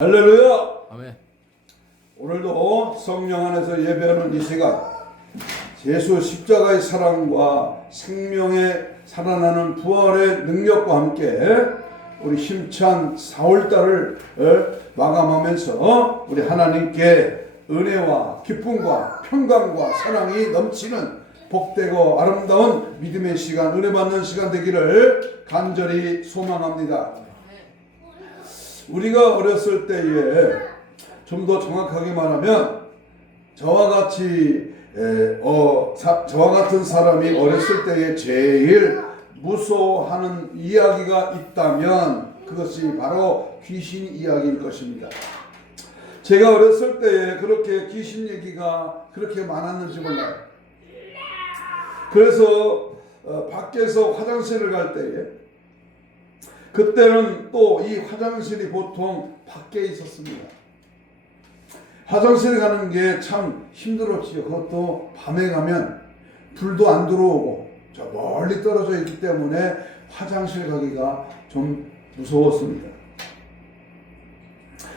할렐루야! 아멘. 오늘도 성령 안에서 예배하는 이 시간, 예수 십자가의 사랑과 생명의 살아나는 부활의 능력과 함께 우리 힘찬 4월달을 마감하면서 우리 하나님께 은혜와 기쁨과 평강과 사랑이 넘치는 복되고 아름다운 믿음의 시간, 은혜 받는 시간 되기를 간절히 소망합니다. 우리가 어렸을 때에 좀 더 정확하게 말하면 저와 같은 사람이 어렸을 때에 제일 무서워하는 이야기가 있다면 그것이 바로 귀신 이야기일 것입니다. 제가 어렸을 때에 그렇게 귀신 얘기가 그렇게 많았는지 몰라요. 그래서 밖에서 화장실을 갈 때에 그때는 또 이 화장실이 보통 밖에 있었습니다. 화장실 가는 게 참 힘들었지요. 그것도 밤에 가면 불도 안 들어오고 저 멀리 떨어져 있기 때문에 화장실 가기가 좀 무서웠습니다.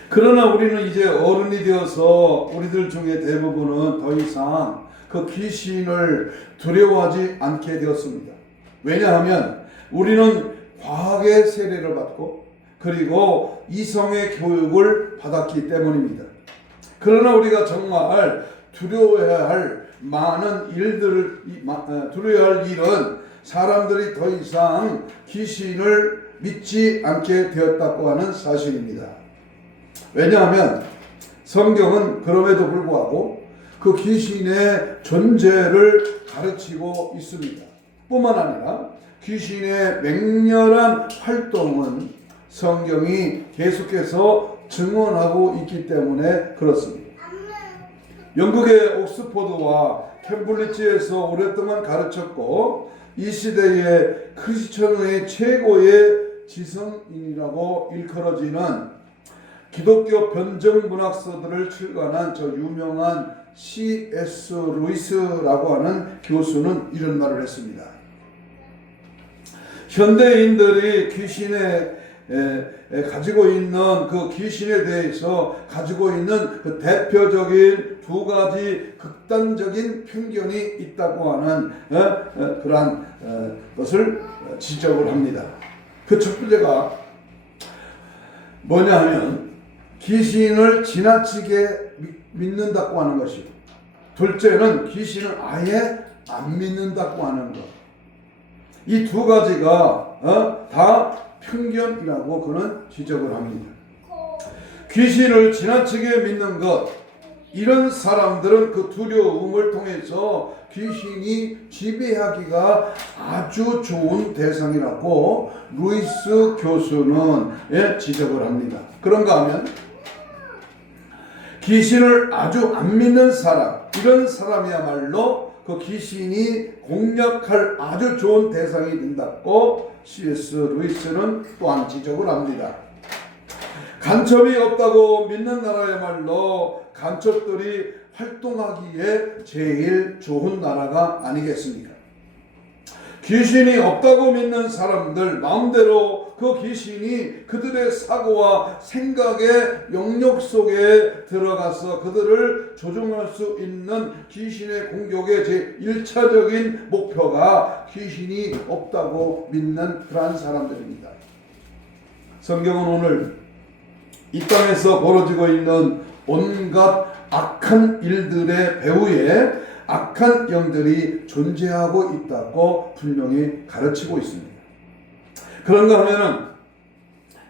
그러나 우리는 이제 어른이 되어서 우리들 중에 대부분은 더 이상 그 귀신을 두려워하지 않게 되었습니다. 왜냐하면 우리는 과학의 세례를 받고 그리고 이성의 교육을 받았기 때문입니다. 그러나 우리가 정말 두려워해야 할 많은 일들을 두려워할 일은 사람들이 더 이상 귀신을 믿지 않게 되었다고 하는 사실입니다. 왜냐하면 성경은 그럼에도 불구하고 그 귀신의 존재를 가르치고 있습니다. 뿐만 아니라 귀신의 맹렬한 활동은 성경이 계속해서 증언하고 있기 때문에 그렇습니다. 영국의 옥스포드와 캠브리지에서 오랫동안 가르쳤고 이 시대의 크리스천의 최고의 지성인이라고 일컬어지는 기독교 변증 문학서들을 출간한 저 유명한 C.S. 루이스라고 하는 교수는 이런 말을 했습니다. 현대인들이 귀신에 가지고 있는 그 귀신에 대해서 가지고 있는 그 대표적인 두 가지 극단적인 편견이 있다고 하는 그러한 것을 지적을 합니다. 그 첫 번째가 뭐냐 하면 귀신을 지나치게 믿는다고 하는 것이고, 둘째는 귀신을 아예 안 믿는다고 하는 것. 이 두 가지가 다 편견이라고 그는 지적을 합니다. 귀신을 지나치게 믿는 것, 이런 사람들은 그 두려움을 통해서 귀신이 지배하기가 아주 좋은 대상이라고 루이스 교수는 지적을 합니다. 그런가 하면 귀신을 아주 안 믿는 사람, 이런 사람이야말로 그 귀신이 공략할 아주 좋은 대상이 된다고 C.S. 루이스는 또한 지적을 합니다. 간첩이 없다고 믿는 나라야말로 간첩들이 활동하기에 제일 좋은 나라가 아니겠습니까? 귀신이 없다고 믿는 사람들 마음대로 그 귀신이 그들의 사고와 생각의 영역 속에 들어가서 그들을 조종할 수 있는 귀신의 공격의 제1차적인 목표가 귀신이 없다고 믿는 그러한 사람들입니다. 성경은 오늘 이 땅에서 벌어지고 있는 온갖 악한 일들의 배후에 악한 영들이 존재하고 있다고 분명히 가르치고 있습니다. 그런가 하면은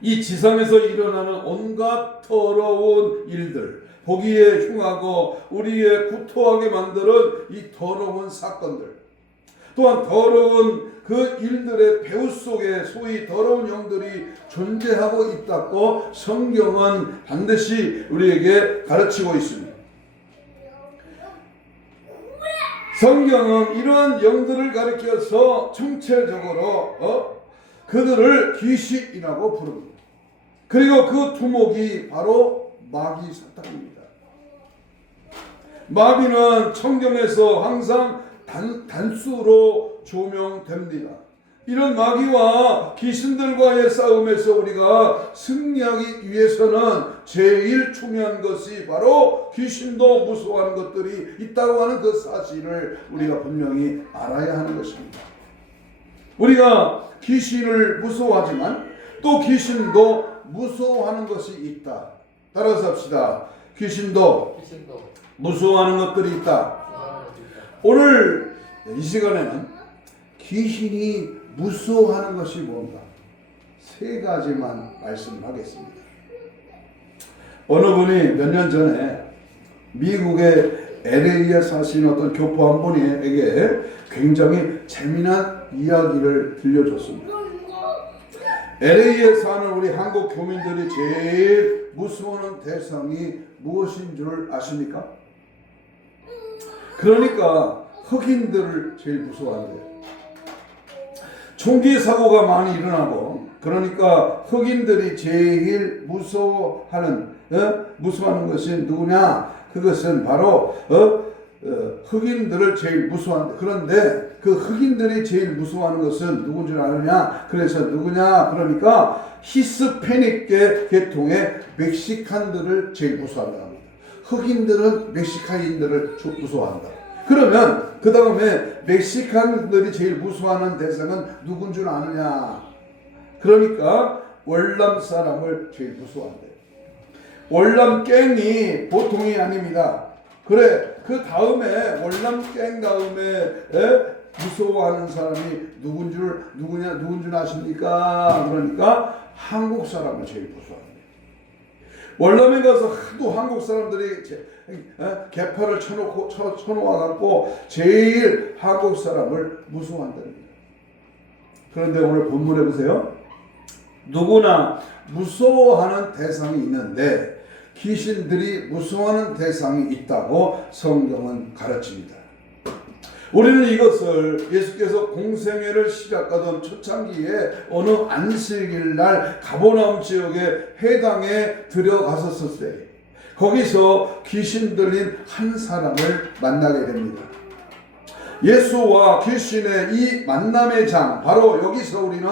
이 지상에서 일어나는 온갖 더러운 일들, 보기에 흉하고 우리의 구토하게 만드는 이 더러운 사건들, 또한 더러운 그 일들의 배후 속에 소위 더러운 영들이 존재하고 있다고 성경은 반드시 우리에게 가르치고 있습니다. 성경은 이러한 영들을 가리켜서 총체적으로 그들을 귀신이라고 부릅니다. 그리고 그 두목이 바로 마귀 사탄입니다. 마귀는 성경에서 항상 단수로 조명됩니다. 이런 마귀와 귀신들과의 싸움에서 우리가 승리하기 위해서는 제일 중요한 것이 바로 귀신도 무서워하는 것들이 있다고 하는 그 사실을 우리가 분명히 알아야 하는 것입니다. 우리가 귀신을 무서워하지만 또 귀신도 무서워하는 것이 있다. 따라서 합시다. 귀신도 무서워하는 것들이 있다. 오늘 이 시간에는 귀신이 무서워하는 것이 뭔가 세 가지만 말씀하겠습니다. 어느 분이 몇 년 전에 미국의 LA에 사시는 어떤 교포 한 분에게 굉장히 재미난 이야기를 들려줬습니다. LA에 사는 우리 한국 교민들이 제일 무서워하는 대상이 무엇인 줄 아십니까? 그러니까 흑인들을 제일 무서워한대요. 총기 사고가 많이 일어나고, 그러니까 흑인들이 제일 무서워하는 것이 누구냐? 그것은 바로 흑인들을 제일 무서워한다. 그런데 그 흑인들이 제일 무서워하는 것은 누군 줄 아느냐? 그래서 누구냐? 그러니까 히스패닉계 계통의 멕시칸들을 제일 무서워한다. 흑인들은 멕시카인들을 무서워한다. 그러면 그 다음에 멕시칸들이 제일 무서워하는 대상은 누군 줄 아느냐? 그러니까 월남 사람을 제일 무서워한대요. 월남 갱이 보통이 아닙니다. 그래, 그 다음에 월남 갱 다음에 무서워하는 사람이 누군 줄 아십니까? 그러니까 한국 사람을 제일 무서워한대요. 월남에 가서 하도 한국 사람들이 개파를 쳐놓아갖고 제일 한국 사람을 무서워한답니다. 그런데 오늘 본문에 보세요. 누구나 무서워하는 대상이 있는데 귀신들이 무서워하는 대상이 있다고 성경은 가르칩니다. 우리는 이것을 예수께서 공생애를 시작하던 초창기에 어느 안식일 날 가버나움 지역의 회당에 들어갔었을 때 거기서 귀신 들린 한 사람을 만나게 됩니다. 예수와 귀신의 이 만남의 장, 바로 여기서 우리는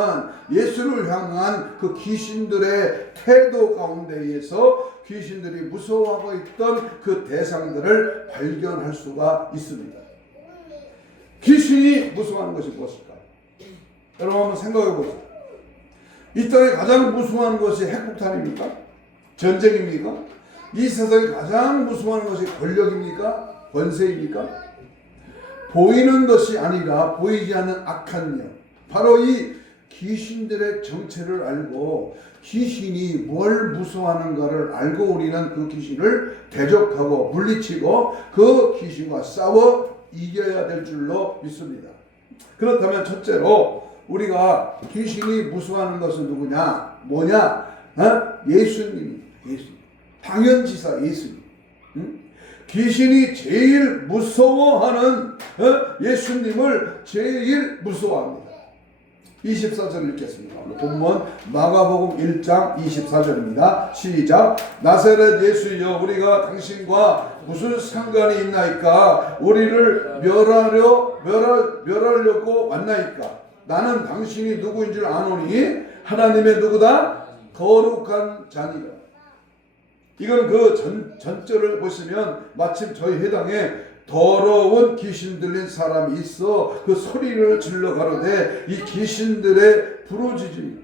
예수를 향한 그 귀신들의 태도 가운데에서 귀신들이 무서워하고 있던 그 대상들을 발견할 수가 있습니다. 귀신이 무서워하는 것이 무엇일까요? 여러분 한번 생각해 보세요. 이 땅에 가장 무서워하는 것이 핵폭탄입니까? 전쟁입니까? 이 세상에 가장 무서워하는 것이 권력입니까? 권세입니까? 보이는 것이 아니라 보이지 않는 악한 영, 바로 이 귀신들의 정체를 알고 귀신이 뭘 무서워하는가를 알고 우리는 그 귀신을 대적하고 물리치고 그 귀신과 싸워 이겨야 될 줄로 믿습니다. 그렇다면 첫째로 우리가 귀신이 무서워하는 것은 누구냐? 뭐냐? 예수님. 당연지사 예수님. 귀신이 제일 무서워하는 예수님을 제일 무서워합니다. 24절 읽겠습니다. 본문 마가복음 1장 24절입니다. 시작. 나사렛 예수여, 우리가 당신과 무슨 상관이 있나이까? 우리를 멸하려고 왔나이까? 나는 당신이 누구인 줄 아노니 하나님의 누구다? 거룩한 자니라. 이건 그 전절을 보시면 마침 저희 회당에 더러운 귀신 들린 사람이 있어 그 소리를 질러 가로되 이 귀신들의 부르짖음.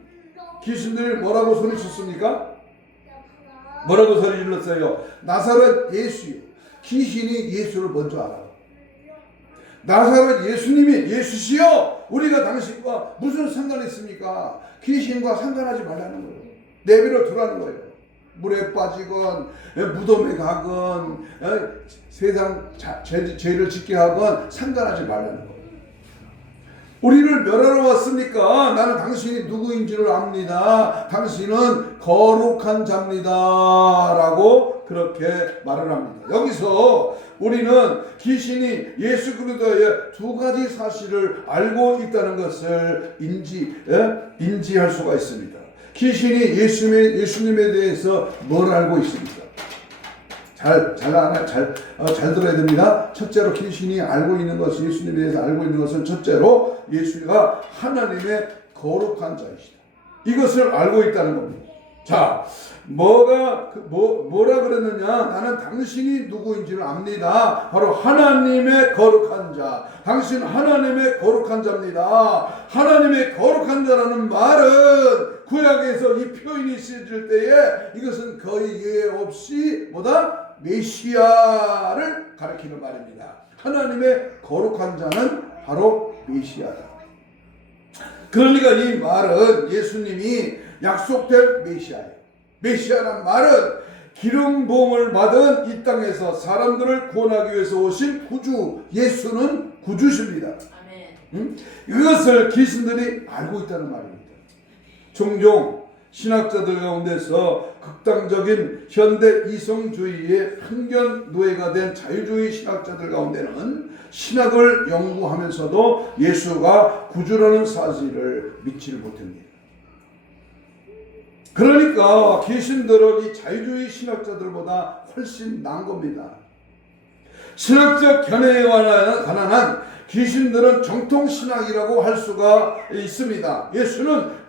귀신들이 뭐라고 소리쳤습니까? 뭐라고 소리 질렀어요? 나사렛 예수요. 귀신이 예수를 먼저 알아. 나사렛 예수님이 예수시여, 우리가 당신과 무슨 상관이 있습니까? 귀신과 상관하지 말라는 거예요. 내버려 두라는 거예요. 물에 빠지건 무덤에 가건 세상 죄를 짓게 하건 상관하지 말라는 거예요. 우리를 멸하러 왔으니까 나는 당신이 누구인지를 압니다. 당신은 거룩한 자입니다. 라고 그렇게 말을 합니다. 여기서 우리는 귀신이 예수 그리스도의 두 가지 사실을 알고 있다는 것을 인지할 수가 있습니다. 귀신이 예수님에 대해서 뭘 알고 있습니까? 잘 들어야 됩니다. 첫째로 귀신이 알고 있는 것이, 예수님에 대해서 알고 있는 것은 첫째로 예수가 하나님의 거룩한 자이시다. 이것을 알고 있다는 겁니다. 자, 뭐라 그랬느냐? 나는 당신이 누구인지를 압니다. 바로 하나님의 거룩한 자. 당신 하나님의 거룩한 자입니다. 하나님의 거룩한 자라는 말은 구약에서 이 표현이 쓰여질 때에 이것은 거의 예외 없이 뭐다? 메시아를 가리키는 말입니다. 하나님의 거룩한 자는 바로 메시아다. 그러니까 이 말은 예수님이 약속된 메시아예요. 메시아란 말은 기름 부음을 받은 이 땅에서 사람들을 구원하기 위해서 오신 구주, 예수는 구주십니다. 이것을 귀신들이 알고 있다는 말입니다. 종종 신학자들 가운데서 극단적인 현대 이성주의의 편견 노예가 된 자유주의 신학자들 가운데는 신학을 연구하면서도 예수가 구주라는 사실을 믿지를 못합니다. 그러니까 귀신들은 이 자유주의 신학자들보다 훨씬 나은 겁니다. 신학적 견해에 관한 귀신들은 정통신학이라고 할 수가 있습니다. 예수는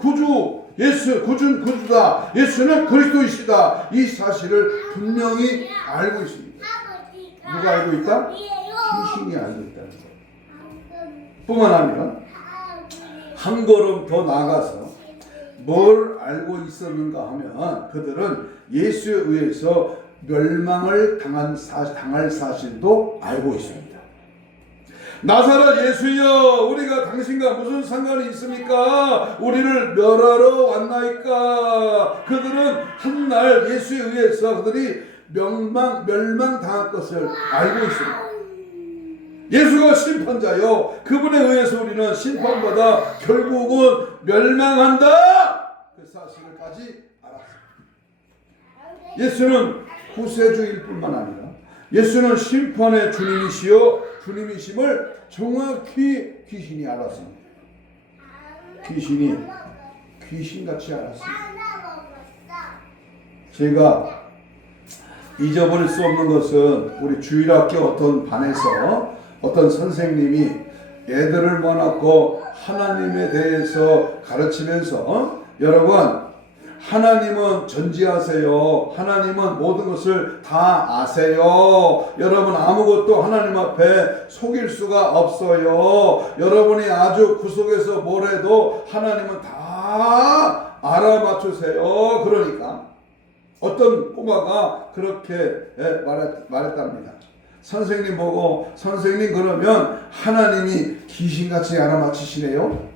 구주다. 예수는 그리스도이시다. 이 사실을 분명히 알고 있습니다. 누가 알고 있다? 귀신이 알고 있다는 것. 뿐만 아니라 한 걸음 더 나아가서 뭘 알고 있었는가 하면 그들은 예수에 의해서 멸망을 당할 사실도 알고 있습니다. 나사렛 예수여, 우리가 당신과 무슨 상관이 있습니까? 우리를 멸하러 왔나이까? 그들은 한날 예수에 의해서 그들이 멸망당할 것을 알고 있습니다. 예수가 심판자요, 그분에 의해서 우리는 심판받아 결국은 멸망한다, 그 사실을까지 알았습니다. 예수는 구세주일 뿐만 아니라 예수는 심판의 주님이심을 정확히 귀신이 알았습니다. 귀신이 귀신같이 알았습니다. 제가 잊어버릴 수 없는 것은 우리 주일학교 어떤 반에서 어떤 선생님이 애들을 모아놓고 하나님에 대해서 가르치면서 여러분, 하나님은 전지하세요. 하나님은 모든 것을 다 아세요. 여러분 아무것도 하나님 앞에 속일 수가 없어요. 여러분이 아주 구석에서 뭘 해도 하나님은 다 알아맞추세요. 그러니까 어떤 꼬마가 그렇게 말했답니다. 선생님 보고, 선생님 그러면 하나님이 귀신같이 알아맞히시네요?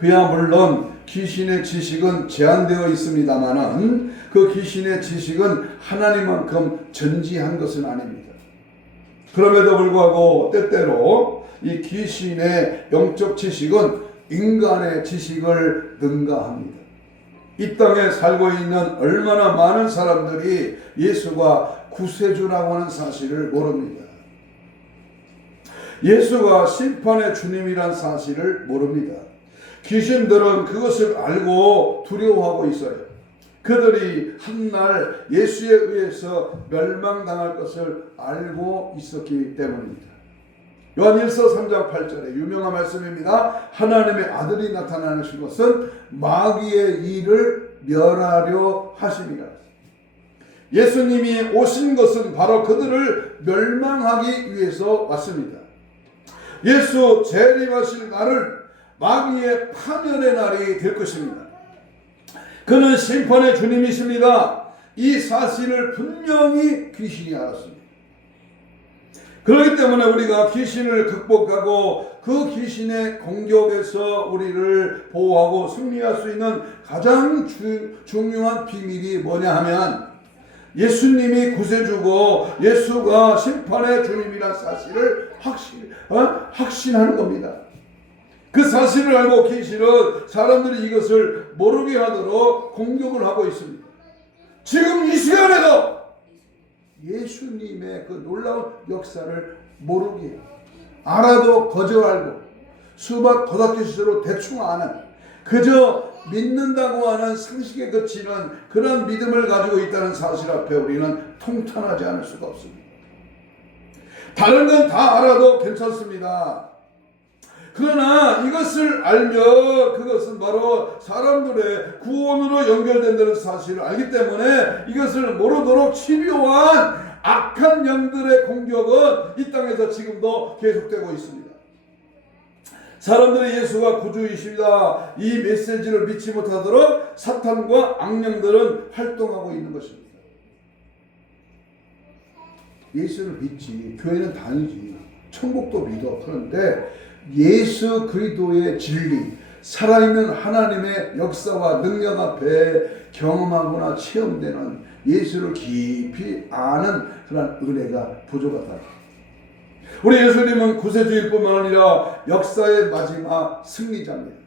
그야 물론 귀신의 지식은 제한되어 있습니다만은 그 귀신의 지식은 하나님만큼 전지한 것은 아닙니다. 그럼에도 불구하고 때때로 이 귀신의 영적 지식은 인간의 지식을 능가합니다. 이 땅에 살고 있는 얼마나 많은 사람들이 예수가 구세주라고 하는 사실을 모릅니다. 예수가 심판의 주님이란 사실을 모릅니다. 귀신들은 그것을 알고 두려워하고 있어요. 그들이 한날 예수에 의해서 멸망당할 것을 알고 있었기 때문입니다. 요한일서 3장 8절에 유명한 말씀입니다. 하나님의 아들이 나타나신 것은 마귀의 일을 멸하려 하심이라. 예수님이 오신 것은 바로 그들을 멸망하기 위해서 왔습니다. 예수 재림하실 날은 마귀의 파멸의 날이 될 것입니다. 그는 심판의 주님이십니다. 이 사실을 분명히 귀신이 알았습니다. 그렇기 때문에 우리가 귀신을 극복하고 그 귀신의 공격에서 우리를 보호하고 승리할 수 있는 가장 중요한 비밀이 뭐냐 하면 예수님이 구세주고 예수가 심판의 주님이라는 사실을 확신하는 겁니다. 그 사실을 알고 귀신은 사람들이 이것을 모르게 하도록 공격을 하고 있습니다. 지금 이 시간에도 예수님의 그 놀라운 역사를 모르게, 알아도 거저 알고 수박 도닥개수로 대충 아는, 그저 믿는다고 하는 상식에 그치는 그런 믿음을 가지고 있다는 사실 앞에 우리는 통탄하지 않을 수가 없습니다. 다른 건 다 알아도 괜찮습니다. 그러나 이것을 알며 그것은 바로 사람들의 구원으로 연결된다는 사실을 알기 때문에 이것을 모르도록 치료한 악한 영들의 공격은 이 땅에서 지금도 계속되고 있습니다. 사람들이 예수가 구주이십니다, 이 메시지를 믿지 못하도록 사탄과 악령들은 활동하고 있는 것입니다. 예수를 믿지, 교회는 다니지, 천국도 믿어. 그런데 예수 그리스도의 진리, 살아있는 하나님의 역사와 능력 앞에 경험하거나 체험되는 예수를 깊이 아는 그런 은혜가 부족하다. 우리 예수님은 구세주일뿐만 아니라 역사의 마지막 승리자입니다.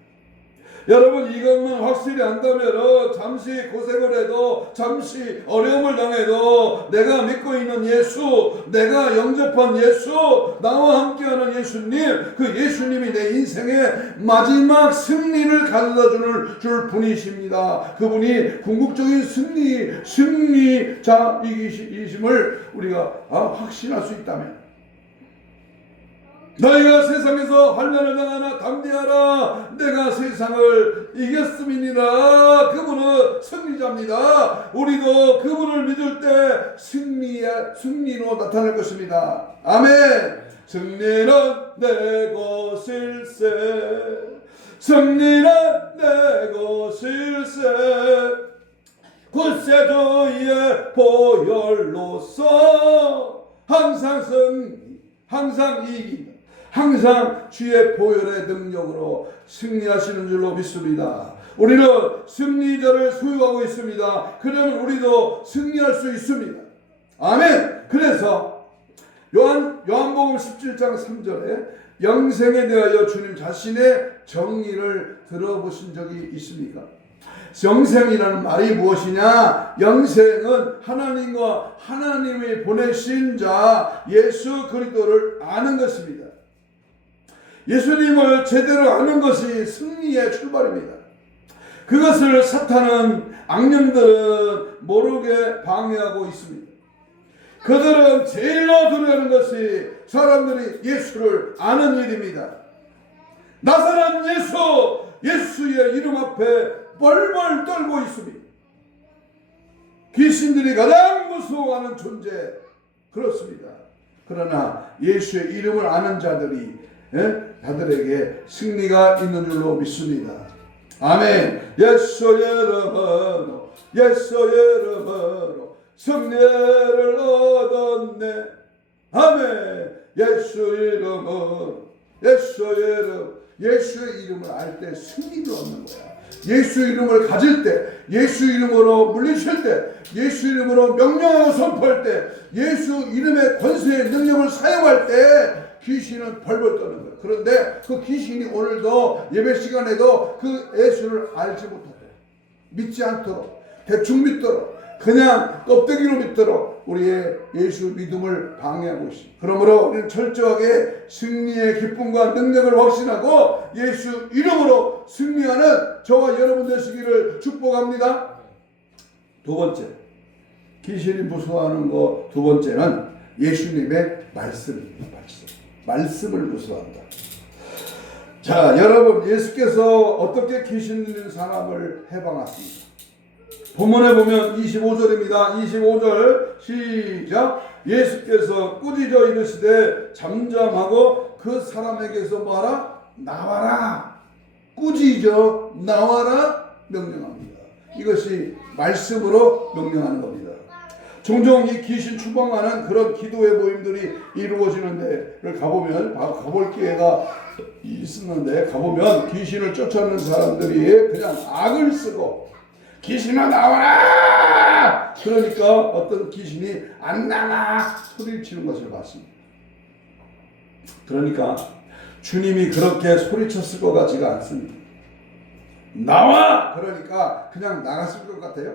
여러분, 이것만 확실히 안다면 잠시 고생을 해도, 잠시 어려움을 당해도 내가 믿고 있는 예수, 내가 영접한 예수, 나와 함께하는 예수님, 그 예수님이 내 인생의 마지막 승리를 가져다 줄 분이십니다. 그분이 궁극적인 승리자이심을 우리가 확신할 수 있다면, 너희가 세상에서 환난을 당하나 담대하라, 내가 세상을 이겼음이니라. 그분은 승리자입니다. 우리도 그분을 믿을 때 승리로 나타날 것입니다. 아멘. 승리는 내 것일세, 승리는 내 것일세, 구세주의 보혈로서 항상 이긴다. 항상 주의 보혈의 능력으로 승리하시는 줄로 믿습니다. 우리는 승리자를 소유하고 있습니다. 그러면 우리도 승리할 수 있습니다. 아멘. 그래서 요한복음 17장 3절에 영생에 대하여 주님 자신의 정의를 들어보신 적이 있습니까? 영생이라는 말이 무엇이냐? 영생은 하나님과 하나님이 보내신 자 예수 그리스도를 아는 것입니다. 예수님을 제대로 아는 것이 승리의 출발입니다. 그것을 사탄은, 악령들은 모르게 방해하고 있습니다. 그들은 제일로 두려워하는 것이 사람들이 예수를 아는 일입니다. 나사렛 예수의 이름 앞에 벌벌 떨고 있습니다. 귀신들이 가장 무서워하는 존재, 그렇습니다. 그러나 예수의 이름을 아는 자들에게 승리가 있는 줄로 믿습니다. 아멘. 예수의 이름으로 승리를 얻었네. 아멘. 예수의 이름을 알 때 승리를 얻는 거야. 예수 이름을 가질 때, 예수 이름으로 물리칠 때, 예수 이름으로 명령하고 선포할 때, 예수 이름의 권세의 능력을 사용할 때 귀신은 벌벌 떠는 거예요. 그런데 그 귀신이 오늘도 예배 시간에도 그 예수를 알지 못하고 믿지 않도록, 대충 믿도록, 그냥 껍데기로 믿도록 우리의 예수 믿음을 방해하고 있습니다. 그러므로 우리는 철저하게 승리의 기쁨과 능력을 확신하고 예수 이름으로 승리하는 저와 여러분 되시기를 축복합니다. 두 번째, 귀신이 무서워하는 거 두 번째는 예수님의 말씀을 무서워한다. 자, 여러분, 예수께서 어떻게 귀신 들린 사람을 해방하십니까? 본문에 보면 25절입니다. 25절 시작. 예수께서 꾸짖어 이르시되 잠잠하고 그 사람에게서 뭐하라? 나와라. 꾸짖어 나와라 명령합니다. 이것이 말씀으로 명령하는 겁니다. 종종 이 귀신 추방하는 그런 기도의 모임들이 이루어지는 데를 가볼 기회가 있었는데, 가보면 귀신을 쫓아오는 사람들이 그냥 악을 쓰고 귀신아 나와라! 그러니까 어떤 귀신이 안 나와! 소리를 치는 것을 봤습니다. 그러니까 주님이 그렇게 소리쳤을 것 같지가 않습니다. 나와! 그러니까 그냥 나갔을 것 같아요.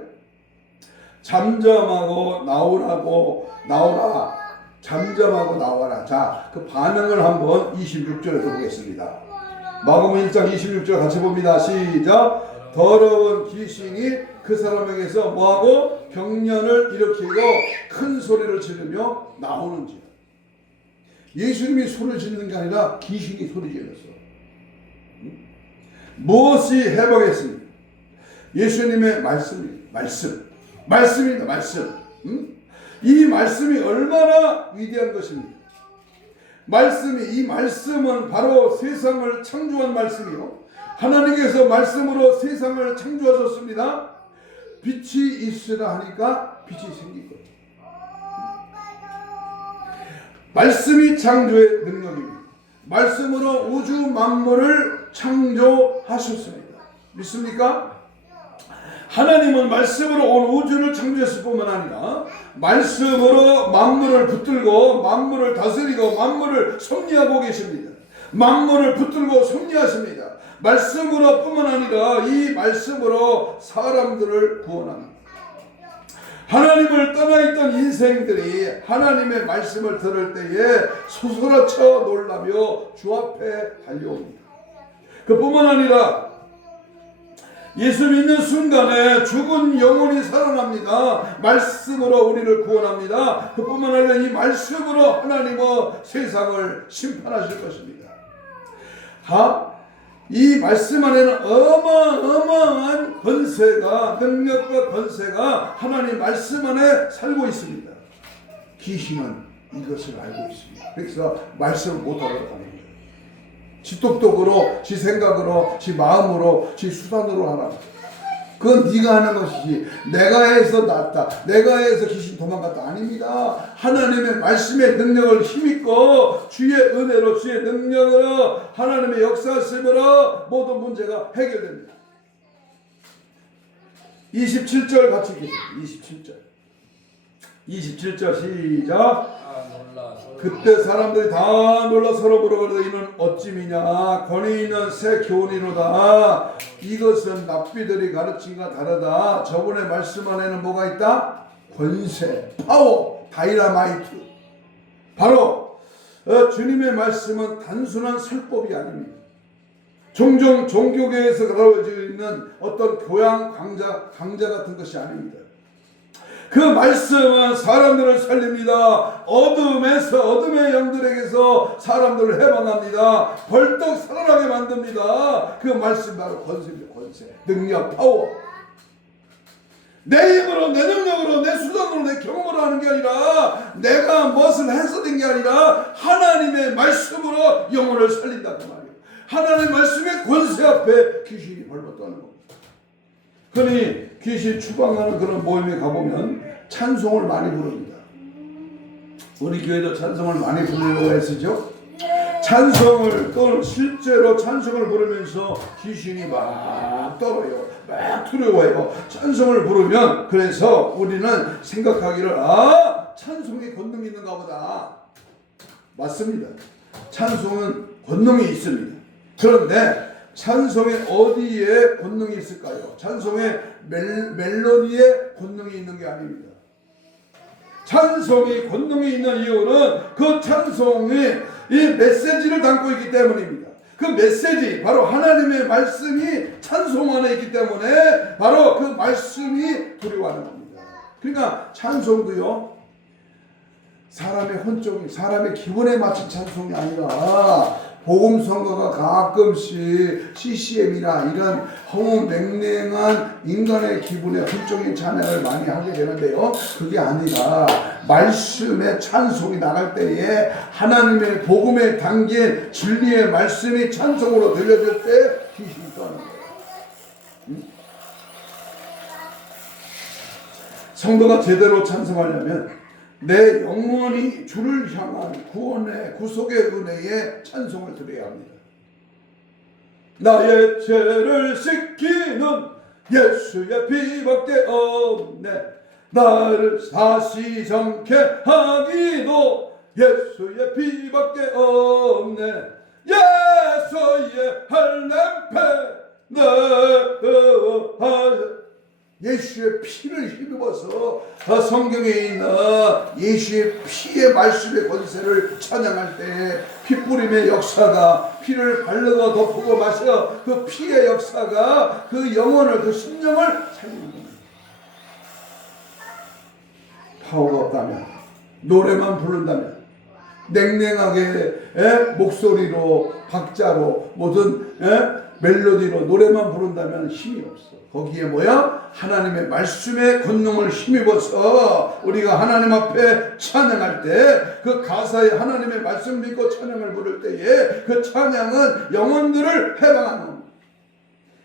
잠잠하고 나오라. 잠잠하고 나와라. 자, 그 반응을 한번 26절에서 보겠습니다. 마가복음 1장 26절 같이 봅니다. 시작. 더러운 귀신이 그 사람에게서 뭐하고 경련을 일으키고 큰 소리를 지르며 나오는지라. 예수님이 소리를 지르는 게 아니라 귀신이 소리 질렀어. 무엇이 해방했습니까? 예수님의 말씀입니다. 말씀. 이 말씀이 얼마나 위대한 것입니까? 이 말씀은 바로 세상을 창조한 말씀이요. 하나님께서 말씀으로 세상을 창조하셨습니다. 빛이 있으라 하니까 빛이 생긴 거예요. 말씀이 창조의 능력입니다. 말씀으로 우주 만물을 창조하셨습니다. 믿습니까? 하나님은 말씀으로 온 우주를 창조했을 뿐만 아니라 말씀으로 만물을 붙들고 만물을 다스리고 만물을 섭리하고 계십니다. 만물을 붙들고 섭리하십니다. 말씀으로 뿐만 아니라 이 말씀으로 사람들을 구원합니다. 하나님을 떠나있던 인생들이 하나님의 말씀을 들을 때에 소스라쳐 놀라며 주 앞에 달려옵니다. 그뿐만 아니라 예수 믿는 순간에 죽은 영혼이 살아납니다. 말씀으로 우리를 구원합니다. 그뿐만 아니라 이 말씀으로 하나님은 세상을 심판하실 것입니다. 이 말씀 안에는 어마어마한 권세가, 능력과 권세가 하나님 말씀 안에 살고 있습니다. 귀신은 이것을 알고 있습니다. 그래서 말씀을 못 알아가는 거예요. 지 똑똑으로, 지 생각으로, 지 마음으로, 지 수단으로 하라. 그건 네가 하는 것이지 내가 해서 낫다, 내가 해서 귀신 도망갔다 아닙니다. 하나님의 말씀의 능력을 힘입고 주의 은혜로 주의 능력으로 하나님의 역사하심으로 모든 문제가 해결됩니다. 27절 같이 읽겠습니다. 27절 시작. 그때 사람들이 다 놀라 서로 물어보되 이는 어찌미냐 권위 있는 새 교훈이로다. 이것은 납비들이 가르침과 다르다. 저번에 말씀 안에는 뭐가 있다? 권세, 파워, 다이나마이트. 바로 주님의 말씀은 단순한 설법이 아닙니다. 종종 종교계에서 가르쳐져 있는 어떤 교양 강좌 같은 것이 아닙니다. 그 말씀은 사람들을 살립니다. 어둠의 영들에게서 사람들을 해방합니다. 벌떡 살아나게 만듭니다. 그 말씀 바로 권세입니다. 권세, 능력, 파워. 내 힘으로, 내 능력으로, 내 수단으로, 내 경험으로 하는 게 아니라 내가 무엇을 해서 된 게 아니라 하나님의 말씀으로 영혼을 살린다 그 말이에요. 하나님의 말씀의 권세 앞에 귀신이 벌벌 떠는 겁니다. 그러니 귀신 추방하는 그런 모임에 가보면 찬송을 많이 부릅니다. 우리 교회도 찬송을 많이 부르려고 했었죠. 찬송을 실제로 찬송을 부르면서 귀신이 막 떨어요. 막 두려워해요. 찬송을 부르면 그래서 우리는 생각하기를 찬송이 권능이 있는가 보다. 맞습니다. 찬송은 권능이 있습니다. 그런데 찬송에 어디에 권능이 있을까요? 찬송의 멜로디에 권능이 있는 게 아닙니다. 찬송이 권능이 있는 이유는 그 찬송에 이 메시지를 담고 있기 때문입니다. 그 메시지, 바로 하나님의 말씀이 찬송 안에 있기 때문에 바로 그 말씀이 두려워하는 겁니다. 그러니까 찬송도요, 사람의 혼적인, 사람의 기분에 맞춘 찬송이 아니라 복음성가가 가끔씩 CCM이나 이런 허무맹맹한 인간의 기분에 혼적인 찬양을 많이 하게 되는데요, 그게 아니라 말씀의 찬송이 나갈 때에 하나님의 복음에 담긴 진리의 말씀이 찬송으로 들려질 때 귀신이 떠나는 거예요. 성도가 제대로 찬송하려면 내 영혼이 주를 향한 구원의 구속의 은혜에 찬송을 드려야 합니다. 나의 죄를 씻기는 예수의 피밖에 없네. 나를 다시 정케 하기도 예수의 피밖에 없네. 예수의 할렘페 예수의 피를 힘입어서 성경에 있는 예수의 피의 말씀의 권세를 찬양할 때 피뿌림의 역사가 피를 발라서 덮고 마셔 그 피의 역사가 그 영혼을 그 심령을 살리는 겁니다. 파워가 없다면 노래만 부른다면 냉랭하게 목소리로 박자로 모든 멜로디로 노래만 부른다면 힘이 없어. 거기에 뭐야? 하나님의 말씀의 권능을 힘입어서 우리가 하나님 앞에 찬양할 때 그 가사에 하나님의 말씀 믿고 찬양을 부를 때에 그 찬양은 영혼들을 해방하는 겁니다.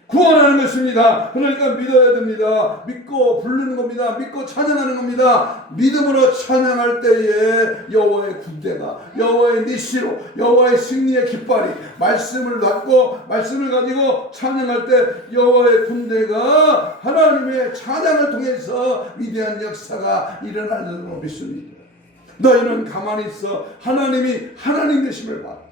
구원하는 것입니다. 그러니까 믿어야 됩니다. 믿고 부르는 겁니다. 믿고 찬양하는 겁니다. 믿음으로 찬양할 때에 여호와의 군대가 여호와의 니시로 여호와의 승리의 깃발이 말씀을 받고 말씀을 가지고 찬양할 때 여호와의 군대가 하나님의 찬양을 통해서 위대한 역사가 일어날 줄로 믿습니다. 너희는 가만히 있어 하나님이 하나님 되심을 봐.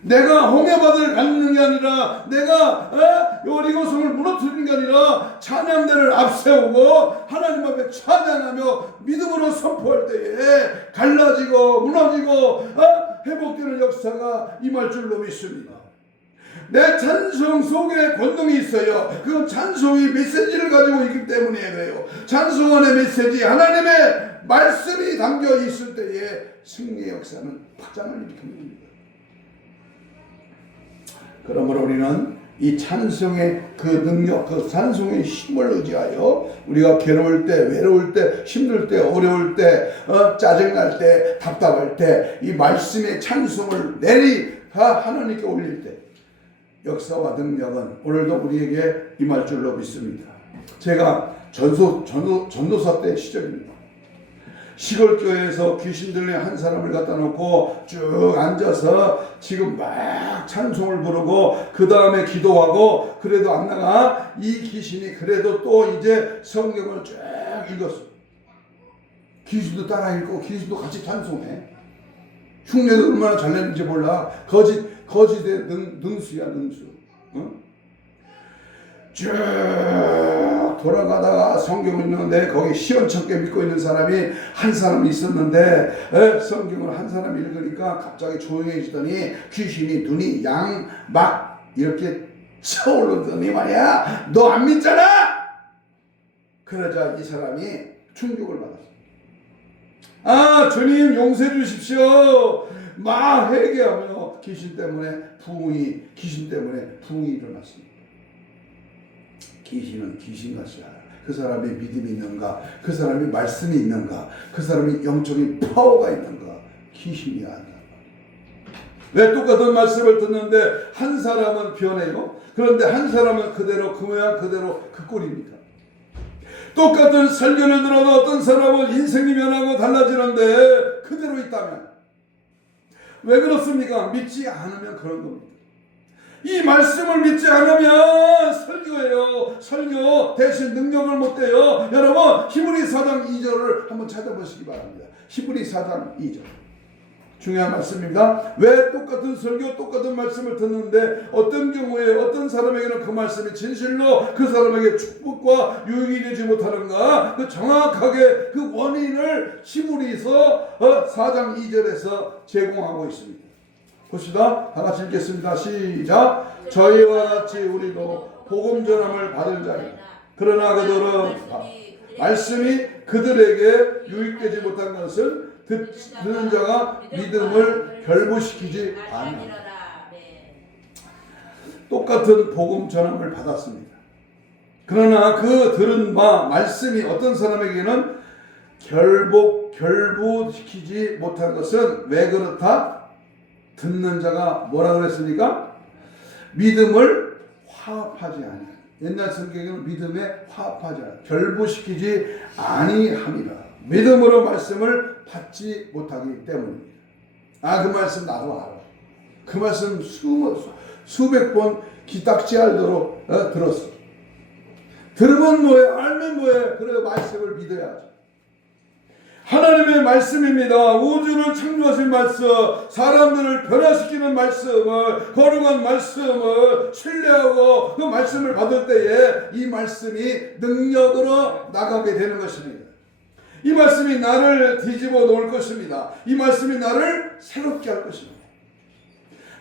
내가 홍해바다를 갖는 게 아니라 내가 여리고성을 무너뜨리는 게 아니라 찬양대를 앞세우고 하나님 앞에 찬양하며 믿음으로 선포할 때에 갈라지고 무너지고 회복되는 역사가 임할 줄로 믿습니다. 내 찬송 속에 권능이 있어요. 그 찬송이 메시지를 가지고 있기 때문에 그래요. 찬송 안의 메시지 하나님의 말씀이 담겨 있을 때에 승리의 역사는 파장을 일으킵니다. 그러므로 우리는 이 찬송의 그 능력, 그 찬송의 힘을 의지하여 우리가 괴로울 때, 외로울 때, 힘들 때, 어려울 때, 짜증날 때, 답답할 때 이 말씀의 찬송을 내리가 하나님께 올릴 때 역사와 능력은 오늘도 우리에게 임할 줄로 믿습니다. 제가 전도사 때 시절입니다. 시골교회에서 귀신 들린 한 사람을 갖다 놓고 쭉 앉아서 지금 막 찬송을 부르고 그 다음에 기도하고 그래도 안 나가. 이 귀신이 그래도 또 이제 성경을 쭉 읽었어. 귀신도 따라 읽고 귀신도 같이 찬송해. 흉내도 얼마나 잘 내는지 몰라. 거짓의 능수야 능수. 응? 쭉 돌아가다가 성경을 읽는데 거기 시원찮게 믿고 있는 사람이 한 사람 있었는데 성경을 한 사람이 읽으니까 갑자기 조용해지더니 귀신이 눈이 막 이렇게 차오르더니 말이야. 너 안 믿잖아. 그러자 이 사람이 충격을 받았어. 주님 용서해 주십시오. 막 회개하며 귀신 때문에 부흥이 일어났습니다. 귀신은 귀신같이 알아. 그 사람의 믿음이 있는가? 그 사람이 말씀이 있는가? 그 사람이 영적인 파워가 있는가? 귀신이 안다. 왜 똑같은 말씀을 듣는데 한 사람은 변해요. 그런데 한 사람은 그대로 그 모양 그대로 그 꼴입니다. 똑같은 설교를 들어도 어떤 사람은 인생이 변하고 달라지는데 그대로 있다면 왜 그렇습니까? 믿지 않으면 그런 겁니다. 이 말씀을 믿지 않으면 설교예요. 설교 대신 능력을 못 돼요. 여러분 히브리 4장 2절을 한번 찾아보시기 바랍니다. 히브리 4장 2절 중요한 말씀입니다. 왜 똑같은 설교 똑같은 말씀을 듣는데 어떤 경우에 어떤 사람에게는 그 말씀이 진실로 그 사람에게 축복과 유익이 되지 못하는가? 그 정확하게 그 원인을 히브리서 4장 2절에서 제공하고 있습니다. 봅시다. 다 같이 읽겠습니다. 시작. 저희와 같이 우리도 복음 전함을 받을 자니 그러나 그들은 말씀이 그들에게 유익되지 못한 것은 듣는 자가 믿음을 결부시키지 않는다. 똑같은 복음 전함을 받았습니다. 그러나 그 들은 바 말씀이 어떤 사람에게는 결부시키지 못한 것은 왜 그렇다? 듣는 자가 뭐라 그랬습니까? 믿음을 화합하지 아니하니. 옛날 성경에는 믿음에 화합하지 아니하니 결부시키지 아니함이라. 믿음으로 말씀을 받지 못하기 때문입니다. 그 말씀 나도 알아. 그 말씀 수백 번 기딱지 알도록 들었어. 들으면 뭐해? 알면 뭐해? 그래 말씀을 믿어야지. 하나님의 말씀입니다. 우주를 창조하신 말씀, 사람들을 변화시키는 말씀을, 거룩한 말씀을 신뢰하고 그 말씀을 받을 때에 이 말씀이 능력으로 나가게 되는 것입니다. 이 말씀이 나를 뒤집어 놓을 것입니다. 이 말씀이 나를 새롭게 할 것입니다.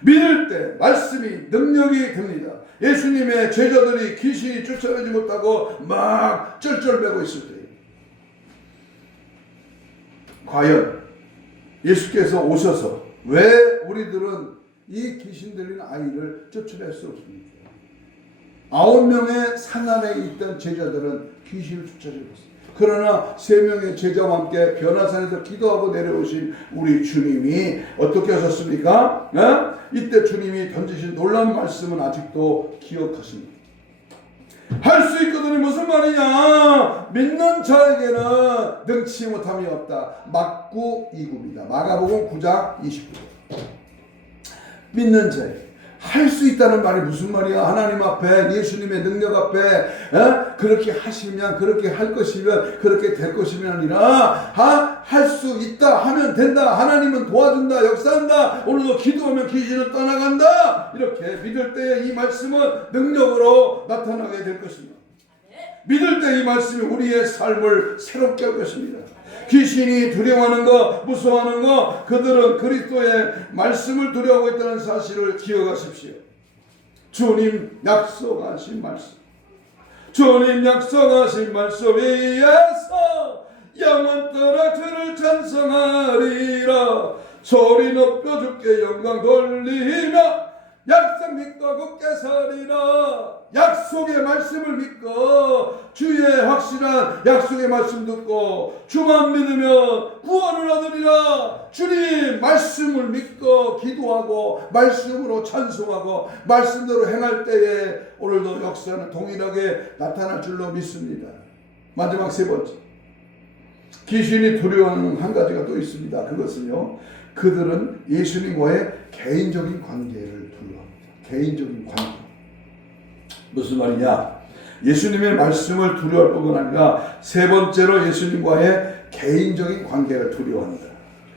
믿을 때 말씀이 능력이 됩니다. 예수님의 제자들이 귀신이 쫓아내지 못하고 막 쩔쩔매고 있을 때 과연 예수께서 오셔서 왜 우리들은 이 귀신 들린 아이를 쫓아낼 수 없습니까? 9명의 산 안에 있던 제자들은 귀신을 쫓아내었습니다. 그러나 3명의 제자와 함께 변화산에서 기도하고 내려오신 우리 주님이 어떻게 하셨습니까? 이때 주님이 던지신 놀라운 말씀은 아직도 기억하십니다. 할 수 있거든이 무슨 말이냐? 믿는 자에게는 능치 못함이 없다. 막구 2구입니다. 마가복음 9장 29절. 믿는 자에게 할 수 있다는 말이 무슨 말이야? 하나님 앞에, 예수님의 능력 앞에 그렇게 하시면, 그렇게 할 것이면, 그렇게 될 것이면 아니라 할 수 있다 하면 된다. 하나님은 도와준다, 역사한다. 오늘도 기도하면 귀신은 떠나간다. 이렇게 믿을 때 이 말씀은 능력으로 나타나게 될 것입니다. 믿을 때 이 말씀이 우리의 삶을 새롭게 할 것입니다. 귀신이 두려워하는 것, 무서워하는 것, 그들은 그리스도의 말씀을 두려워하고 있다는 사실을 기억하십시오. 주님 약속하신 말씀, 주님 약속하신 말씀 위에서 영원토록 주를 찬송하리라. 소리 높여 주께 영광 돌리며 약속 믿고 굳게 서리라. 약속의 말씀을 믿고 주의 확실한 약속의 말씀 듣고 주만 믿으면 구원을 얻으리라. 주님 말씀을 믿고 기도하고 말씀으로 찬송하고 말씀대로 행할 때에 오늘도 역사는 동일하게 나타날 줄로 믿습니다. 마지막 3번째, 귀신이 두려워하는 한 가지가 또 있습니다. 그것은요, 그들은 예수님과의 개인적인 관계를 두려워합니다. 개인적인 관계. 무슨 말이냐? 예수님의 말씀을 두려워할 뿐만 아니라 3번째로 예수님과의 개인적인 관계를 두려워한다.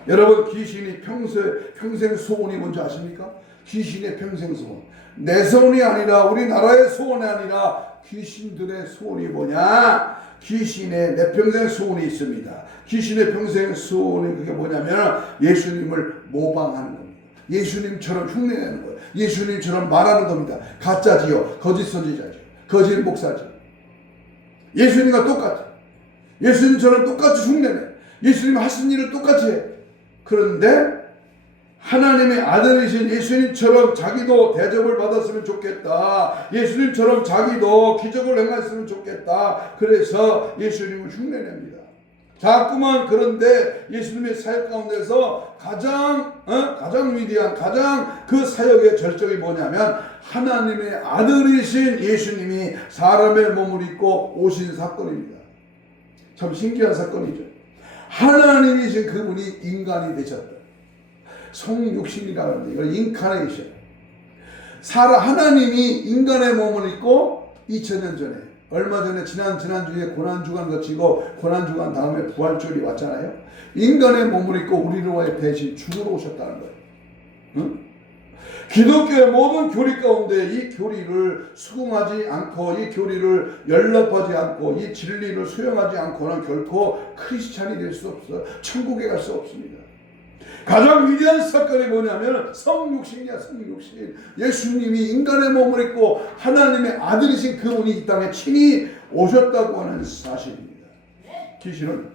여러분, 귀신이 평생 소원이 뭔지 아십니까? 귀신의 평생 소원. 내 소원이 아니라 우리나라의 소원이 아니라 귀신들의 소원이 뭐냐? 귀신의 내 평생 소원이 있습니다. 귀신의 평생 소원이 그게 뭐냐면 예수님을 모방하는 겁니다. 예수님처럼 흉내내는 거예요. 예수님처럼 말하는 겁니다. 가짜지요. 거짓 선지자죠. 거짓 목사죠. 예수님과 똑같아. 예수님처럼 똑같이 흉내내. 예수님 하신 일을 똑같이 해. 그런데 하나님의 아들이신 예수님처럼 자기도 대접을 받았으면 좋겠다. 예수님처럼 자기도 기적을 행했으면 좋겠다. 그래서 예수님을 흉내냅니다. 자꾸만. 그런데 예수님의 사역 가운데서 가장 위대한, 가장 그 사역의 절정이 뭐냐면 하나님의 아들이신 예수님이 사람의 몸을 입고 오신 사건입니다. 참 신기한 사건이죠. 하나님이신 그분이 인간이 되셨다. 성육신이라는데 이걸 인카네이션. 하나님이 인간의 몸을 입고 2000년 전에, 얼마 전에 지난주에 고난주간 거치고 고난주간 다음에 부활절이 왔잖아요. 인간의 몸을 입고 우리를 위해 대신 죽으러 오셨다는 거예요. 응? 기독교의 모든 교리 가운데 이 교리를 수긍하지 않고, 이 교리를 연락하지 않고, 이 진리를 수용하지 않고는 결코 크리스찬이 될 수 없어요. 천국에 갈 수 없습니다. 가장 위대한 사건이 뭐냐면 성육신이야. 성육신. 예수님이 인간의 몸을 입고 하나님의 아들이신 그분이 이 땅에 친히 오셨다고 하는 사실입니다. 귀신은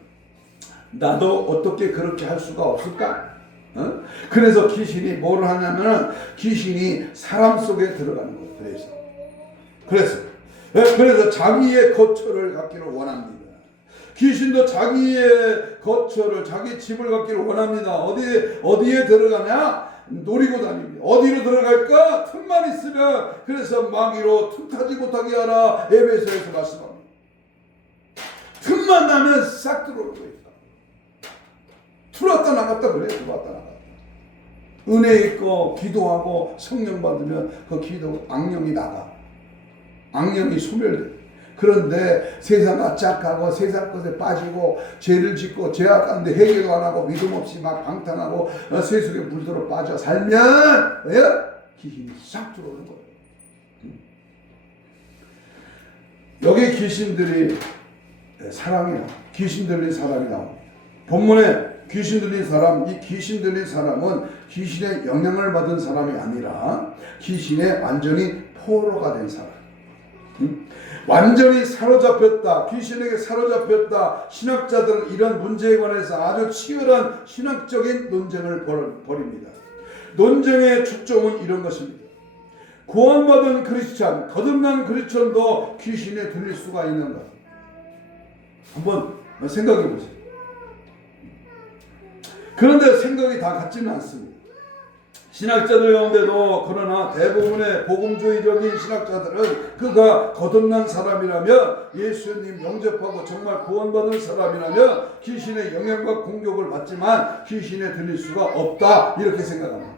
나도 어떻게 그렇게 할 수가 없을까? 그래서 귀신이 뭘 하냐면 귀신이 사람 속에 들어가는 거예요. 그래서 자기의 거처를 갖기를 원합니다. 귀신도 자기의 거처를, 자기 집을 갖기를 원합니다. 어디에 들어가냐? 노리고 다닙니다. 어디로 들어갈까? 틈만 있으면. 그래서 마귀로 틈타지 못하게 하라. 에베소에서 말씀합니다. 틈만 나면 싹 들어오는 거예요. 들어왔다 나갔다 그래요. 들어왔다 나갔다. 은혜 있고 기도하고 성령 받으면 그 기도 악령이 나가. 악령이 소멸돼. 그런데 세상과 짝하고 세상 것에 빠지고 죄를 짓고 죄악 가운데 회개도 안 하고 믿음 없이 막 방탕하고 세속에 물들어 빠져 살면 귀신이 싹 들어오는 거예요. 여기 귀신 들린 사람이 나옵니다. 본문에 귀신 들린 사람, 이 귀신 들린 사람은 귀신의 영향을 받은 사람이 아니라 귀신에 완전히 포로가 된 사람. 완전히 사로잡혔다, 귀신에게 사로잡혔다. 신학자들은 이런 문제에 관해서 아주 치열한 신학적인 논쟁을 벌입니다. 논쟁의 초점은 이런 것입니다. 구원받은 크리스찬, 거듭난 크리스찬도 귀신에 들릴 수가 있는가? 한번 생각해 보세요. 그런데 생각이 다 같지는 않습니다. 신학자들 가운데도 그러나 대부분의 복음주의적인 신학자들은 그가 거듭난 사람이라면, 예수님 영접하고 정말 구원받은 사람이라면 귀신의 영향과 공격을 받지만 귀신에 들릴 수가 없다, 이렇게 생각합니다.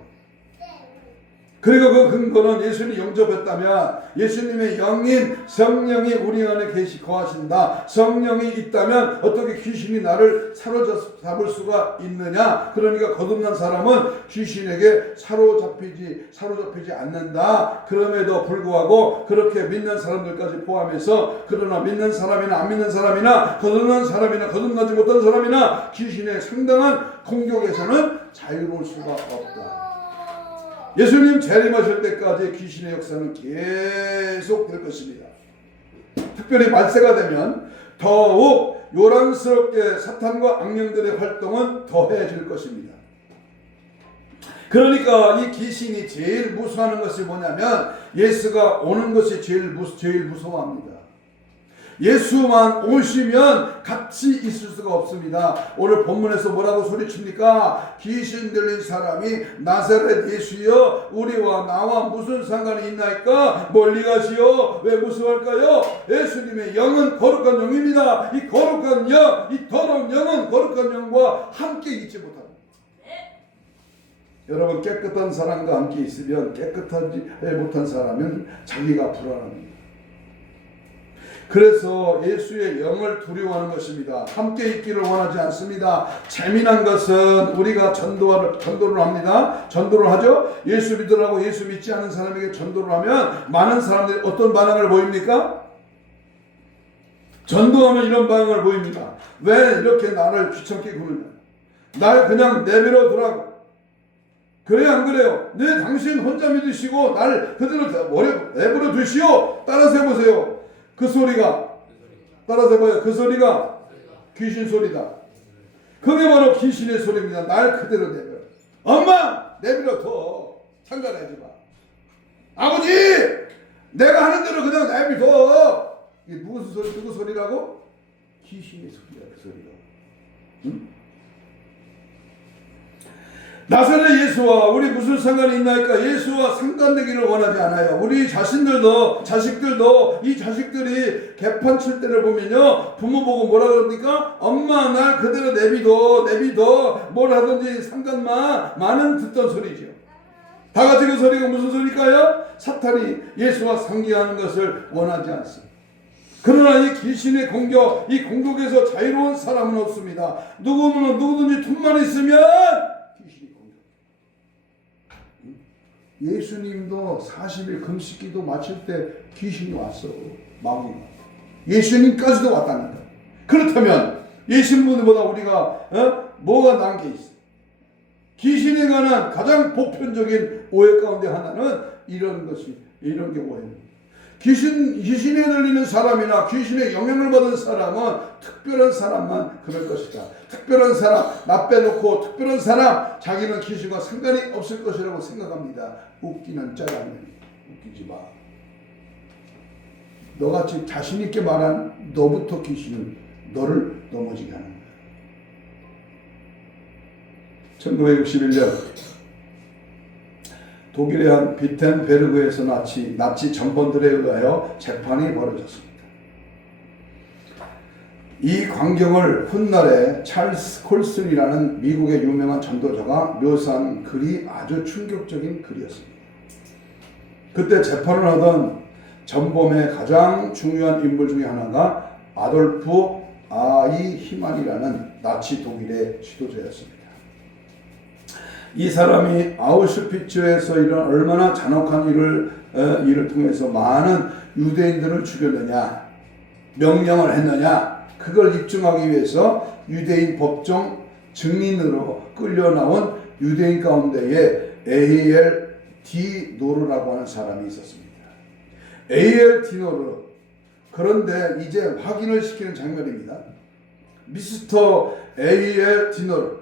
그리고 그 근거는 예수님이 영접했다면 예수님의 영인 성령이 우리 안에 거하신다. 성령이 있다면 어떻게 귀신이 나를 사로잡을 수가 있느냐? 그러니까 거듭난 사람은 귀신에게 사로잡히지 않는다. 그럼에도 불구하고 그렇게 믿는 사람들까지 포함해서, 그러나 믿는 사람이나 안 믿는 사람이나 거듭난 사람이나 거듭나지 못한 사람이나 귀신의 상당한 공격에서는 자유로울 수가 없다. 예수님 재림하실 때까지 귀신의 역사는 계속 될 것입니다. 특별히 말세가 되면 더욱 요란스럽게 사탄과 악령들의 활동은 더해질 것입니다. 그러니까 이 귀신이 제일 무서워하는 것이 뭐냐면 예수가 오는 것이 제일 무서워합니다. 예수만 오시면 같이 있을 수가 없습니다. 오늘 본문에서 뭐라고 소리칩니까? 귀신 들린 사람이 나사렛 예수여 우리와 나와 무슨 상관이 있나이까? 멀리 가시오. 왜 무서워할까요? 예수님의 영은 거룩한 영입니다. 이 거룩한 영, 이 더러운 영은 거룩한 영과 함께 있지 못합니다. 여러분, 깨끗한 사람과 함께 있으면 깨끗하지 못한 사람은 자기가 불안합니다. 그래서 예수의 영을 두려워하는 것입니다. 함께 있기를 원하지 않습니다. 재미난 것은 우리가 전도를 합니다. 전도를 하죠. 예수 믿으라고 예수 믿지 않은 사람에게 전도를 하면 많은 사람들이 어떤 반응을 보입니까? 전도하면 이런 반응을 보입니다. 왜 이렇게 나를 귀찮게 구느냐? 날 그냥 내버려 두라고. 그래요, 안 그래요? 네, 당신 혼자 믿으시고 날 그대로 내버려 두시오. 따라서 해보세요. 그 소리가, 따라서 해봐요. 그 소리가 귀신 소리다. 그게 바로 귀신의 소리입니다. 날 그대로 내버려. 엄마, 내버려 둬. 상관하지 마. 아버지, 내가 하는 대로 그냥 내버려. 이게 무슨 소리, 누구 소리라고? 귀신의 소리야, 그 소리가. 응? 나사렛 예수와 우리 무슨 상관이 있나이까? 예수와 상관되기를 원하지 않아요. 우리 자식들도 이 자식들이 개판 칠 때를 보면요, 부모 보고 뭐라 그럽니까? 엄마, 날 그대로 내비둬 뭘 하든지 상관마. 많은 듣던 소리죠. 다 같이 그 소리가 무슨 소리일까요? 사탄이 예수와 상기하는 것을 원하지 않습니다. 그러나 이 귀신의 공격, 이 공격에서 자유로운 사람은 없습니다. 누구든지 틈만 있으면 예수님도 40일 금식기도 마칠 때 귀신이 왔어. 마귀가. 예수님까지도 왔다니까. 그렇다면 예수님보다 우리가 뭐가 나은 게 있어? 귀신에 관한 가장 보편적인 오해 가운데 하나는 이런 게 오해입니다. 귀신에 들리는 사람이나 귀신의 영향을 받은 사람은 특별한 사람만 그럴 것이다. 특별한 사람, 나 빼놓고 특별한 사람, 자기는 귀신과 상관이 없을 것이라고 생각합니다. 웃기는 짜장면. 웃기지 마. 너같이 자신있게 말한 너부터 귀신은 너를 넘어지게 하는 거야. 1961년 독일의 한 비텐베르그에서 나치 전범들에 의하여 재판이 벌어졌습니다. 이 광경을 훗날에 찰스 콜슨이라는 미국의 유명한 전도자가 묘사한 글이 아주 충격적인 글이었습니다. 그때 재판을 하던 전범의 가장 중요한 인물 중에 하나가 아돌프 아이히만이라는 나치 독일의 지도자였습니다. 이 사람이 아우슈피츠에서 이런 얼마나 잔혹한 일을 통해서 많은 유대인들을 죽였느냐, 명령을 했느냐, 그걸 입증하기 위해서 유대인 법정 증인으로 끌려 나온 유대인 가운데에 에이엘 디노르라고 하는 사람이 있었습니다. 에이엘 디노르. 그런데 이제 확인을 시키는 장면입니다. 미스터 에이엘 디노르.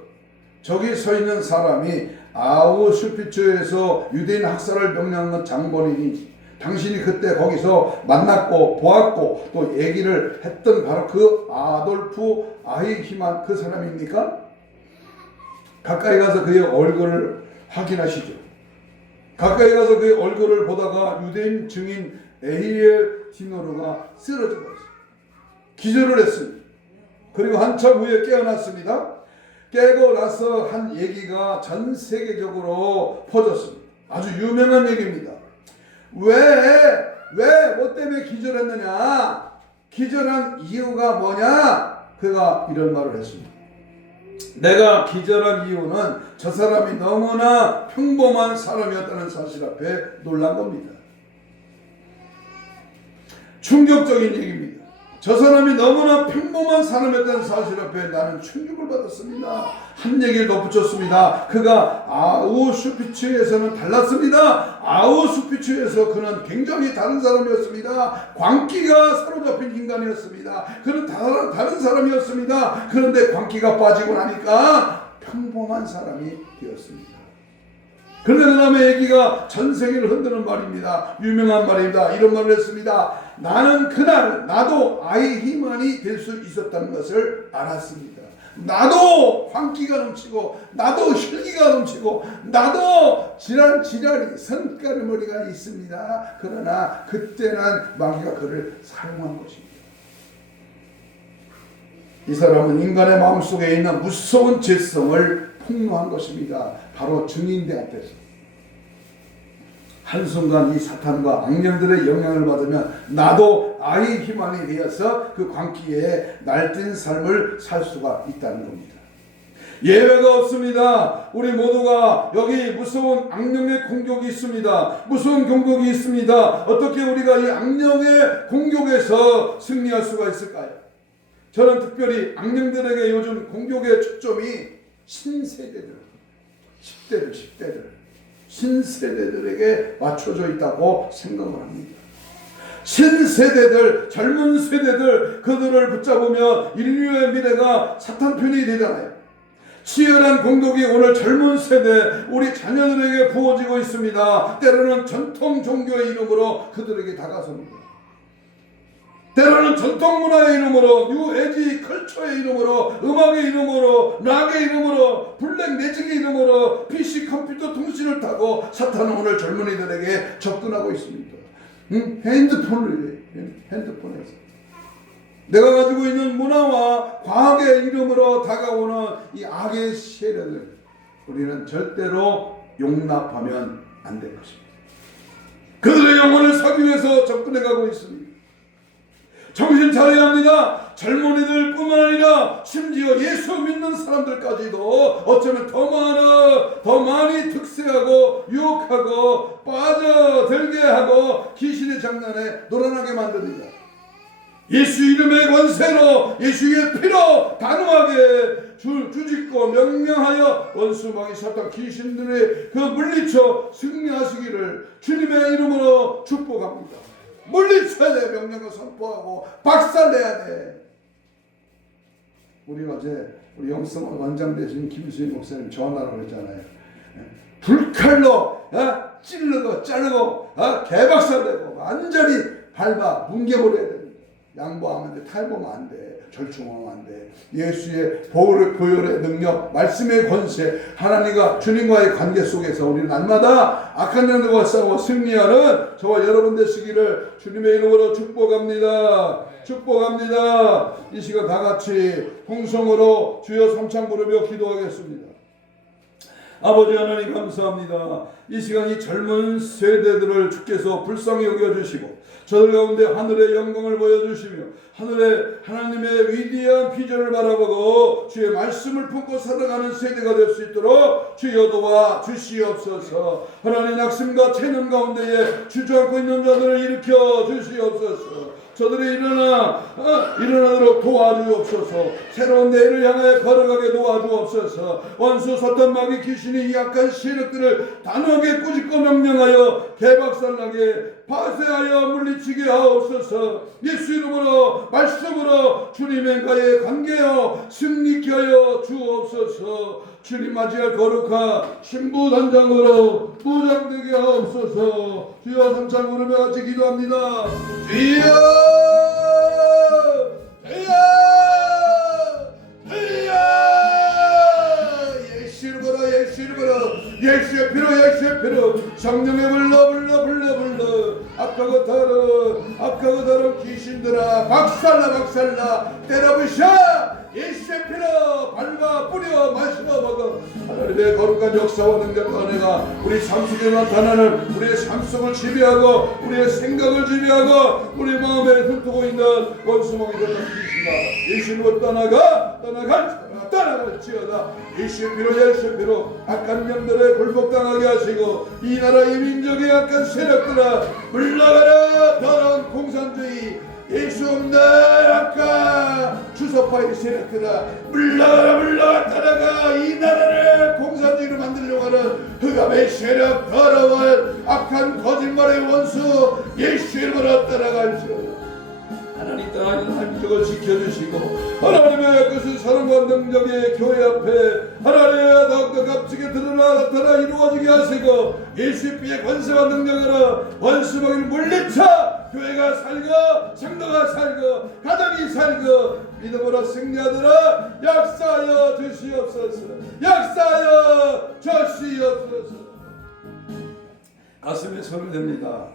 저기 서 있는 사람이 아우슈피츠에서 유대인 학살을 명령한 장본인이 당신이 그때 거기서 만났고 보았고 또 얘기를 했던 바로 그 아돌프 아이히만 그 사람입니까? 가까이 가서 그의 얼굴을 확인하시죠. 가까이 가서 그의 얼굴을 보다가 유대인 증인 에이엘 디노르가 쓰러져 버렸어요. 기절을 했습니다. 그리고 한참 후에 깨어났습니다. 깨고 나서 한 얘기가 전 세계적으로 퍼졌습니다. 아주 유명한 얘기입니다. 뭐 때문에 기절했느냐? 기절한 이유가 뭐냐? 그가 이런 말을 했습니다. 내가 기절한 이유는 저 사람이 너무나 평범한 사람이었다는 사실 앞에 놀란 겁니다. 충격적인 얘기입니다. 저 사람이 너무나 평범한 사람이었다는 사실 앞에 나는 충격을 받았습니다. 한 얘기를 덧붙였습니다. 그가 아우슈피츠에서는 달랐습니다. 아우슈피츠에서 그는 굉장히 다른 사람이었습니다. 광기가 사로잡힌 인간이었습니다. 그는 다른 사람이었습니다. 그런데 광기가 빠지고 나니까 평범한 사람이 되었습니다. 그런데 그 다음에 얘기가 전 세계를 흔드는 말입니다. 유명한 말입니다. 이런 말을 했습니다. 나는 그날 나도 아이히만이 될 수 있었다는 것을 알았습니다. 나도 광기가 넘치고 나도 혈기가 넘치고 나도 지랄이 성가르머리가 있습니다. 그러나 그때는 마귀가 그를 사용한 것입니다. 이 사람은 인간의 마음속에 있는 무서운 죄성을 폭로한 것입니다. 바로 증인들 앞에서. 한순간 이 사탄과 악령들의 영향을 받으면 나도 아이히만이 되어서 그 광기에 날뛴 삶을 살 수가 있다는 겁니다. 예외가 없습니다. 우리 모두가 여기 무서운 악령의 공격이 있습니다. 무서운 공격이 있습니다. 어떻게 우리가 이 악령의 공격에서 승리할 수가 있을까요? 저는 특별히 악령들에게 요즘 공격의 초점이 신세대들, 10대들, 신세대들에게 맞춰져 있다고 생각을 합니다. 신세대들, 젊은 세대들, 그들을 붙잡으면 인류의 미래가 사탄 편이 되잖아요. 치열한 공격이 오늘 젊은 세대, 우리 자녀들에게 부어지고 있습니다. 때로는 전통 종교의 이름으로 그들에게 다가섭니다. 때로는 전통 문화의 이름으로, 뉴에지 컬처의 이름으로, 음악의 이름으로, 락의 이름으로, 블랙 매직의 이름으로 PC 컴퓨터 통신을 타고 사탄은 오늘 젊은이들에게 접근하고 있습니다. 핸드폰에서 내가 가지고 있는 문화와 과학의 이름으로 다가오는 이 악의 세력을 우리는 절대로 용납하면 안 될 것입니다. 그들의 영혼을 사기 위해서 접근해가고 있습니다. 정신 차려야 합니다. 젊은이들 뿐만 아니라 심지어 예수 믿는 사람들까지도 어쩌면 더 많이 득세하고 유혹하고 빠져들게 하고 귀신의 장난에 놀아나게 만듭니다. 예수 이름의 권세로 예수의 피로 단호하게 주짓고 명령하여 원수 마귀 사탄 귀신들의 그 물리쳐 승리하시기를 주님의 이름으로 축복합니다. 물리쳐야 돼. 명령을 선포하고 박살내야 돼. 우리 어제 우리 영성 원장 되신 김수희 목사님 전화라고 그랬잖아요. 불칼로 찌르고 자르고 개박살내고 완전히 밟아 뭉개버려야 됩니다. 양보하면 돼. 탈보면 안 돼. 절충하면 안 돼. 예수의 보혈의 능력, 말씀의 권세, 하나님과 주님과의 관계 속에서 우리 날마다 악한 영들과 싸워 승리하는 저와 여러분 되시기를 주님의 이름으로 축복합니다. 축복합니다. 이 시간 다 같이 통성으로 주여 삼창 부르며 기도하겠습니다. 아버지 하나님 감사합니다. 이 시간 이 젊은 세대들을 주께서 불쌍히 여겨주시고 저들 가운데 하늘의 영광을 보여주시며 하늘의 하나님의 위대한 비전을 바라보고 주의 말씀을 품고 살아가는 세대가 될 수 있도록 주여 도와 주시옵소서. 하나님 낙심과 체념 가운데에 주저앉고 있는 자들을 일으켜 주시옵소서. 저들이 일어나도록 도와주옵소서. 새로운 내일을 향해 걸어가게 도와주옵소서. 원수 사탄 마귀 귀신이 이 악한 세력들을 단호하게 꾸짖고 명령하여 개박살나게 파쇄하여 물리치게 하옵소서. 예수 이름으로 말씀으로 주님과의 관계여 승리케 하여 주옵소서. 주님 맞이할 거룩한 신부단장으로 무장되게 하옵소서. 주여 삼창 부르며 같이 기도합니다. 주여 주여 주여 예수를 보라 예수를 보라 예수의 피로 예수의 피로 성령의 불러 악하고 다른 귀신들아 박살나 때려부셔 예수의 피로 밟아 뿌려 마시고 먹어. 하나님의 거룩한 역사와 능력과 은혜가 우리 삶 속에 나타나는 우리의 삶 속을 지배하고 우리의 생각을 지배하고 우리 마음에 훑고 있는 원수먹이 되는 귀신아 예수님으로 떠나갈지어다. 예수의 피로 악한 영들에 굴복당하게 하시고 이 나라 이 민족의 악한 세력들아 물러가라. 더러운 공산주의 예수 없는 악한 주소파의 세력들아 물러가라 떠나가. 이 나라를 공산주의로 만들려고 하는 흑암의 세력 더러운 악한 거짓말의 원수 예수 이름으로 떠나갈지어다. 하나님 땅 한국을 지켜주시고 하나님의 것은 사랑과 능력의 교회 앞에 하나님의 더욱더 값지게 나타나 이루어지게 하시고 예수의 피의 권세와 능력으로 원수먹이를 물리쳐 교회가 살고 성도가 살고 가정이 살고 믿음으로 승리하도록 역사하여 주시옵소서. 역사하여 주시옵소서. 가슴에 손을 댑니다.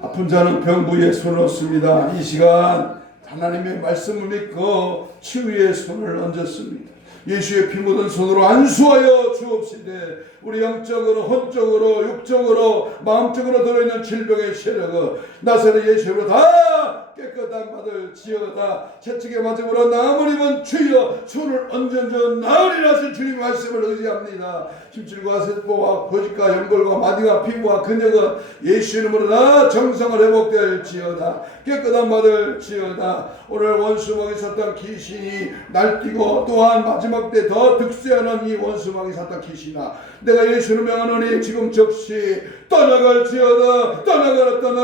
아픈 자는 병부에 손을 얹습니다. 이 시간 하나님의 말씀을 믿고 치유의 손을 얹었습니다. 예수의 피 묻은 손으로 안수하여 주옵시되 우리 영적으로 혼적으로 육적으로 마음적으로 들어있는 질병의 세력을 나사렛 예수로 다 깨끗한 받을 지어다. 채찍에 맞음으로 나음을 입은 주여 손을 얹은 나으리라 하신 주님의 말씀을 의지합니다. 힘줄과 세포와 고집과 연골과 마디와 피부와 근육은 예수 이름으로 다 정성을 회복될지어다. 깨끗한 받을 지어다. 오늘 원수막이 섰던 귀신이 날뛰고 또한 마지막 때 더 득세하는 이 원수막이 섰던 귀신아 내가 예수를 명하노니 지금 즉시 떠나갈지어다. 떠나갈지어다.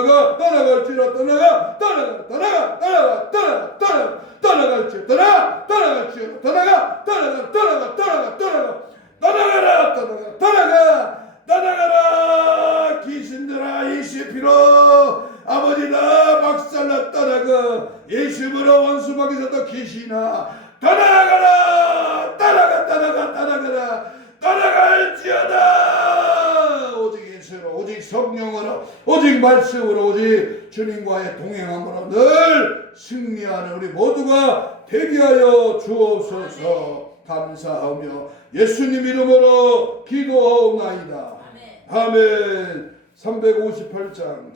떠나가라. 귀신들아 예수의 피로 아버지나 박살나 떠나가. 예수로 원수막이 섰던 귀신아 떠나가라. 떠나갈지어다. 오직 예수로 오직 성령으로 오직 말씀으로 오직 주님과의 동행함으로 늘 승리하는 우리 모두가 되게 하여 주옵소서. 감사하며 예수님 이름으로 기도하옵나이다. 아멘. 358장